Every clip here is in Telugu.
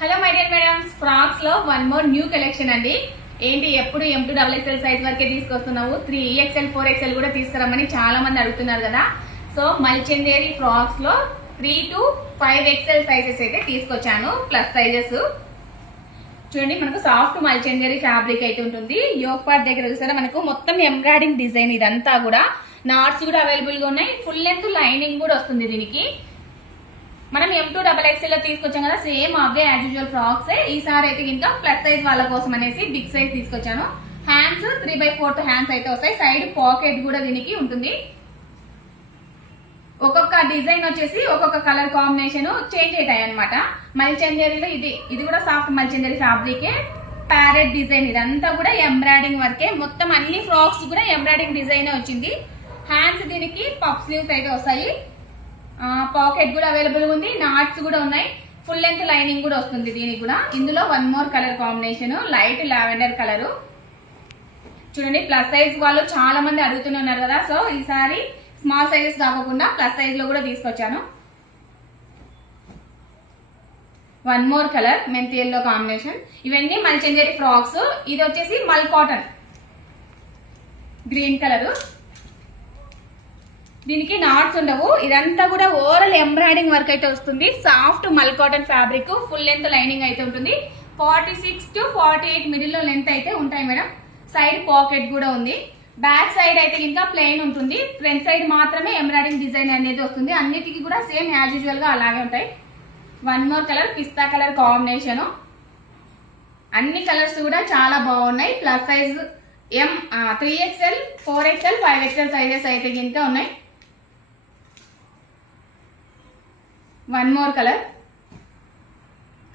Hello my dear madams, frocks లో వన్ మోర్ న్యూ కలెక్షన్ అండి. ఏంటి ఎప్పుడు M2XXL సైజ్ వరకే తీసుకొస్తున్నావు, 3XL 4XL కూడా తీసుకురమ్మని చాలా మంది అడుగుతున్నారు కదా. సో మల్చందేరి ఫ్రాక్స్ లో 3 to 5XL సైజెస్ అయితే తీసుకొచ్చాను, ప్లస్ సైజెస్. చూడండి, మనకు సాఫ్ట్ మల్చందేరి ఫ్యాబ్రిక్ అయితే ఉంటుంది. యోక్ పార్ట్ దగ్గర చూసారా, మనకు మొత్తం ఎంబ్రాయిడింగ్ డిజైన్, ఇదంతా కూడా నాట్స్ కూడా అవైలబుల్ గా ఉన్నాయి. ఫుల్ లెంత్ లైనింగ్ కూడా వస్తుంది దీనికి. మనం M2XXL లో తీసుకొచ్చాం కదా, సేమ్ అవే యాజ్ యూజువల్ ఫ్రాక్స్. ఈసారి అయితే ఇంకా ప్లస్ సైజ్ వాళ్ళ కోసం అనేసి బిగ్ సైజ్ తీసుకొచ్చాను. హ్యాండ్స్ 3/4 హ్యాండ్స్ అయితే వస్తాయి. సైడ్ పాకెట్ కూడా దీనికి ఉంటుంది. ఒక్కొక్క డిజైన్ వచ్చేసి ఒక్కొక్క కలర్ కాంబినేషన్ చేంజ్ అవుతాయి అనమాట. మల్చందేరిలో ఇది కూడా సాఫ్ట్ మల్చందేరి ఫ్యాబ్రికే, ప్యారెట్ డిజైన్. ఇదంతా కూడా ఎంబ్రాయిడింగ్ వర్కే. మొత్తం అన్ని ఫ్రాక్స్ కూడా ఎంబ్రాయిడింగ్ డిజైన్ వచ్చింది. హ్యాండ్స్ దీనికి పఫ్ స్లీవ్స్ అయితే వస్తాయి. పాకెట్ కూడా అవైలబుల్ ఉంది, నాట్స్ కూడా ఉన్నాయి. ఫుల్ లెంత్ లైనింగ్ కూడా వస్తుంది దీనికి కూడా. ఇందులో one more colour combination, light lavender colour. చూడండి, ప్లస్ సైజ్ వాళ్ళు చాలా మంది అడుగుతున్నారు కదా, సో ఈసారి స్మాల్ సైజెస్ కాకుండా ప్లస్ సైజ్ లో కూడా తీసుకొచ్చాను. వన్ మోర్ కలర్, మెంతి ఎల్లో కాంబినేషన్. ఇవన్నీ మల్చందేరి ఫ్రాక్స్. ఇది వచ్చేసి మల్ కాటన్ గ్రీన్ కలర్. దీనికి నాట్స్ ఉండవు. ఇదంతా కూడా ఓవరాల్ ఎంబ్రాయిడింగ్ వర్క్ అయితే వస్తుంది. సాఫ్ట్ మల్ cotton fabric, full length lining అయితే ఉంటుంది. 46 to 48 మిడిల్ లో లెంత్ అయితే ఉంటాయి మేడం. సైడ్ పాకెట్ కూడా ఉంది. బ్యాక్ సైడ్ అయితే ఇంకా ప్లెయిన్ ఉంటుంది. ఫ్రంట్ సైడ్ మాత్రమే ఎంబ్రాయిడింగ్ డిజైన్ అనేది వస్తుంది. అన్నిటికీ కూడా సేమ్ యాజ్ యూజువల్ గా అలాగే ఉంటాయి. వన్ మోర్ కలర్, పిస్తా కలర్ కాంబినేషన్. అన్ని కలర్స్ కూడా చాలా బాగున్నాయి. Plus size 3XL 4XL 5XL sizes అయితే ఇంకా ఉన్నాయి. One more colour.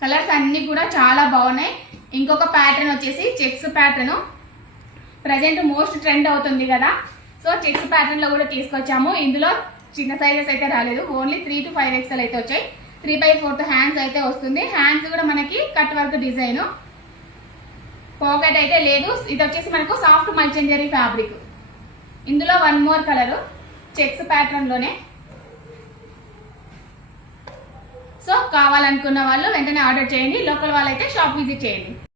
కలర్స్ అన్ని కూడా చాలా బాగున్నాయి. ఇంకొక ప్యాటర్న్ వచ్చేసి checks pattern. Present most trend అవుతుంది కదా, సో చెక్స్ ప్యాటర్న్ లో కూడా తీసుకొచ్చాము. ఇందులో చిన్న సైజెస్ అయితే రాలేదు, ఓన్లీ 3 to 5XL అయితే వచ్చాయి. 3/4 హ్యాండ్స్ అయితే వస్తుంది. హ్యాండ్స్ కూడా మనకి కట్ వర్క్ డిజైన్. పాకెట్ అయితే లేదు. ఇది వచ్చేసి మనకు సాఫ్ట్ మల్చందేరి ఫ్యాబ్రిక్. ఇందులో one more colour, checks pattern లోనే. సో కావాలనుకున్న వాళ్ళు వెంటనే ఆర్డర్ చేయండి. లోకల్ వాళ్ళైతే షాప్ విజిట్ చేయండి.